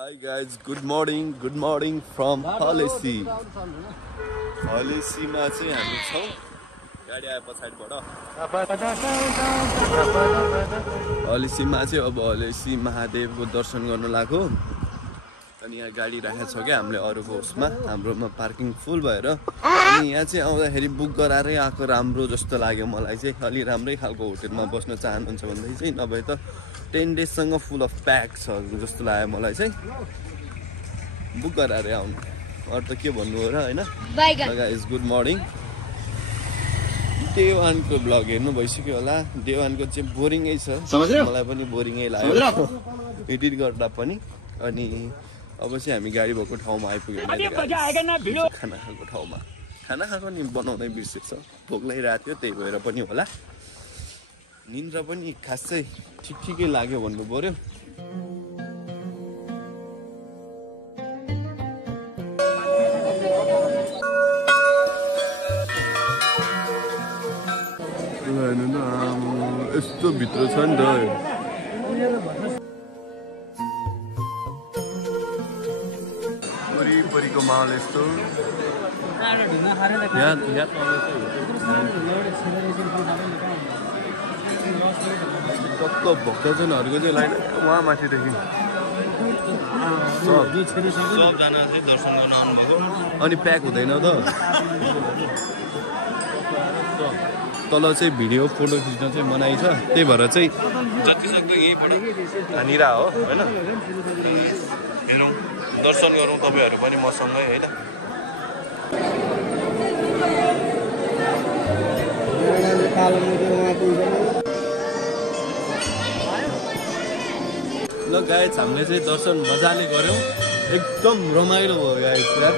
Hi guys, good morning from Policy. Policy मा चाहिँ हामी छौं गाडी आए पछाडीबाट Policy मा चाहिँ अब Policy महादेवको दर्शन गर्न लाग्यो अनि यहाँ गाडी राखेको छ के हामीले अरुको उसमा हाम्रोमा पार्किङ फुल भएर अनि यहाँ चाहिँ आउँदाखेरि बुक गराएरै आको राम्रो जस्तो लाग्यो मलाई चाहिँ अलि राम्रै खालको होटलमा बस्न चाहनुहुन्छ भन्दै चाहिँ नभए त 10 days सँग फुल अफ प्याक छ जस्तो लाग्यो मलाई चाहिँ बुक गराएरै आउनु अरु त के भन्नु हो र हैन गाइस गुड मर्निङ डे 1 को ब्लग हेर्नु भइसक्यो होला डे 1 को चाहिँ बोरिङै छ मलाई पनि बोरिङै लाग्यो एडिट गर्दा पनि अनि अब चाहिँ हामी गाडी भएको ठाउँमा आइपुग्यौं खाना खाएको ठाउँमा खाना खाएको नि बनाउँदै बिर्सेछ भोक लागिरहेको थियो त्यही भएर पनि होला निन्द्रा पनि खासै ठिकै लाग्यो भन्नु पर्यो हेर्नु न यस्तो भित्र छ नि त वरिपरिको माहौल यस्तो भक्तजनहरूको चाहिँ लाइन उहाँ माथिदेखि सबजना चाहिँ दर्शन गर्न आउनुभएको अनि प्याक हुँदैन त तल चाहिँ भिडियो फोटो खिच्न चाहिँ मनाइ छ त्यही भएर चाहिँ जति सक्दो यहीँबाट हानिरा हो हैन हेरौँ दर्शन गरौँ तपाईहरु पनि मसँगै हैन ल गाइस हामीले चाहिँ दर्शन मजाले गर्यौं एकदम रमाइलो भयो गाइस यार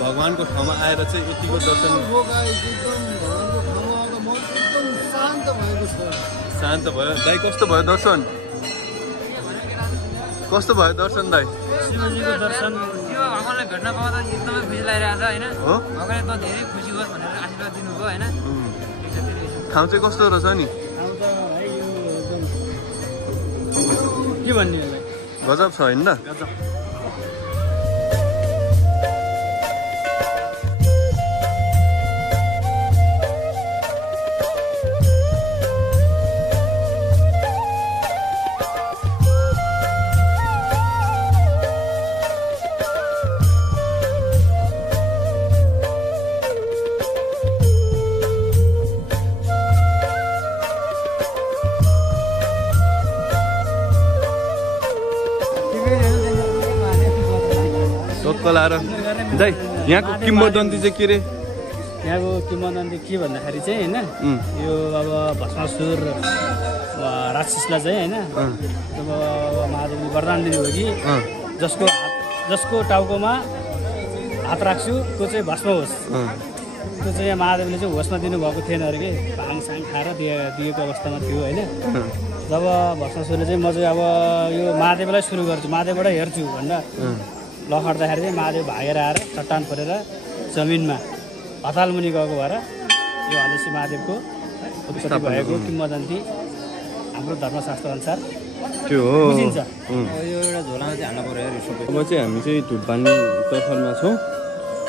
भगवानको ठाउँमा आएर चाहिँ यतिको दर्शन हो गाइस एकदम भगवानको ठाउँमा आउँदा म एकदम शान्त भएको छ शान्त भयो दाइ कस्तो भयो दर्शन कस्तो भयो दर्शन दाइ शिवजीको दर्शन यो भगवानलाई भेट्न पाउँदा एकदमै खुसी लागिरहेछ हैन हो भगवानले त धेरै खुसी होस् भनेर आशीर्वाद दिनुभयो हैन ठाउँ चाहिँ कस्तो रहेछ नि ठाउँ त भाइ यो एकदम के भन्ने यसलाई गजब छ हैन गजब दाइ यहाँको किम्वदन्ती चाहिँ के रे यहाँको किम्वदन्ती के भन्दाखेरि चाहिँ हैन यो अब भस्मासुर राक्षसलाई चाहिँ हैन अब महादेवले वरदान दिनुभयो कि जसको टाउकोमा हात राख्छु त्यो चाहिँ भस्म होस् त्यो चाहिँ महादेवले चाहिँ होसमा दिनुभएको थिएन अरे के भाङसाङ खाएर दिएको अवस्थामा थियो हैन जब भस्मासुरले चाहिँ म चाहिँ अब यो महादेवलाई सुरु गर्छु महादेवबाट हेर्छु भनेर लखड्दाखेरि चाहिँ महादेव भागेर आएर चट्टान फोरेर जमिनमा हताल मुनि गएको भएर यो हलेसी महादेवको उत्पत्ति भएको किम्वदन्ती हाम्रो धर्मशास्त्र अनुसार त्यो हो बुझिन्छ यो एउटा झोलामा चाहिँ हाल्नु पर्यो यार सबै अब चाहिँ हामी चाहिँ धुप बाल्ने तर्फमा छौँ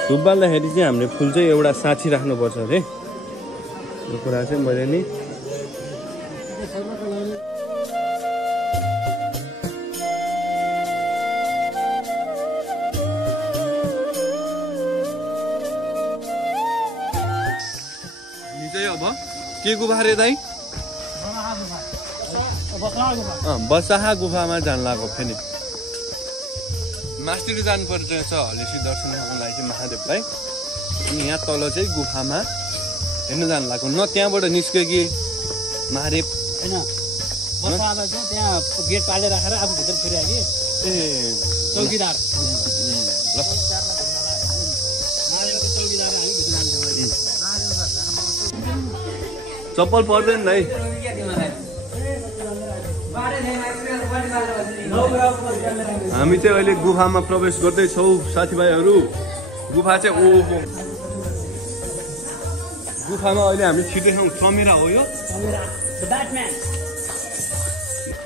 धुप बाल्दाखेरि चाहिँ हामीले फुल चाहिँ एउटा साथी राख्नुपर्छ अरे यो कुरा चाहिँ मैले नि के गुफा रे दाइ बसाहा गुफामा जान लाग्यो फेरि मास्तिर जानुपर्छ हलेसी दर्शन गर्नलाई चाहिँ महादेवलाई अनि यहाँ तल चाहिँ गुफामा हेर्न जान लाग्यो न त्यहाँबाट निस्क्यो कि महादेव हैन बसाहालाई चाहिँ त्यहाँ गेट पालेर राखेर आफू भित्र छिर्या कि ए चौकीदार ल चप्पल पर्दैन भाइ हामी चाहिँ अहिले गुफामा प्रवेश गर्दैछौँ साथीभाइहरू गुफा चाहिँ गुफामा अहिले हामी छिर्दैछौँ कमेरा हो यो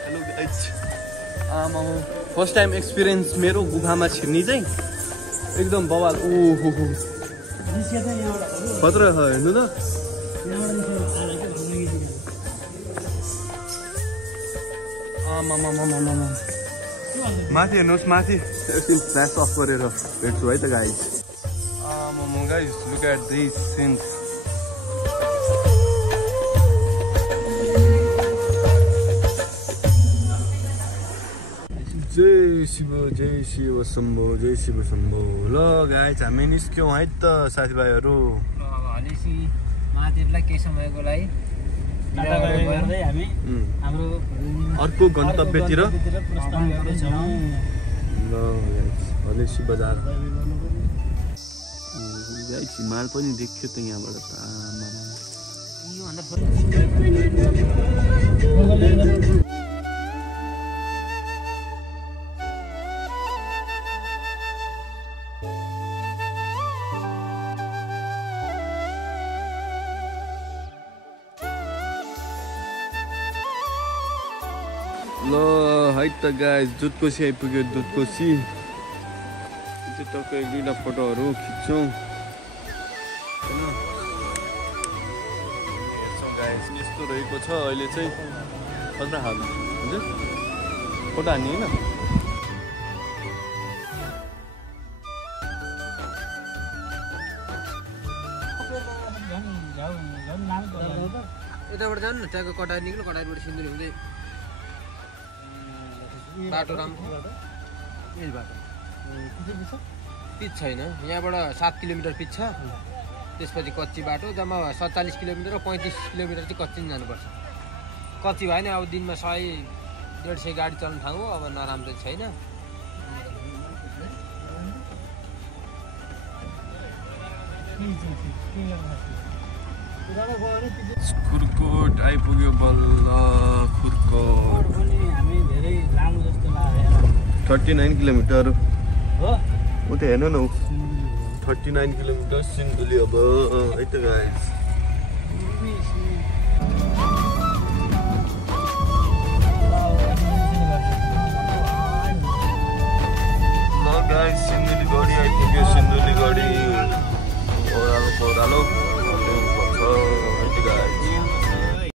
हेलो गाइस आमा फर्स्ट टाइम एक्सपिरियन्स मेरो गुफामा छिर्ने चाहिँ एकदम बवाल ओहो खतरा छ हेर्नु त माथि हेर्नुहोस् माथि एकछिन फ्ल्यास अफ गरेर भेट्छु है त guys guys look at this scene जय शिव शम्भो जय शिव शम्भो ल गाइज हामी निस्क्यौँ है त साथीभाइहरू महादेवलाई केही समयको लागि हामी हाम्रो अर्को गन्तव्यतिर ल हलेसी बजार गाइज हिमाल पनि देख्यो त यहाँबाट त ल है त गाइज दुधकोसी आइपुग्यो दुधकोसी चाहिँ टक्क एक दुईवटा फोटोहरू खिच्छौँ हेर्छौँ गाइज यस्तो रहेको छ अहिले चाहिँ खतरा खालको हुन्छ फोटो हान्ने होइन यताबाट जानु न त्यहाँको कटारी निक्लो कटारीबाट सिन्धुली हुँदै बाटो राम्रो यही बाटो पिच छैन यहाँबाट 7 किलोमिटर पिच छ त्यसपछि कच्ची बाटो जम्मा 47 किलोमिटर र 35 किलोमिटर चाहिँ कच्ची जानुपर्छ कच्ची भएन अब दिनमा 100-150 गाडी चल्ने ठाउँ हो अब नराम्रो चाहिँ छैन खुर्कोट आइपुग्यो बल्ल खुर्कोट हामी धेरै लामो जस्तो लाग्यो 39 किलोमिटर हो उता हेर्नु न 39 किलोमिटर सिन्धुली अब है त गाइस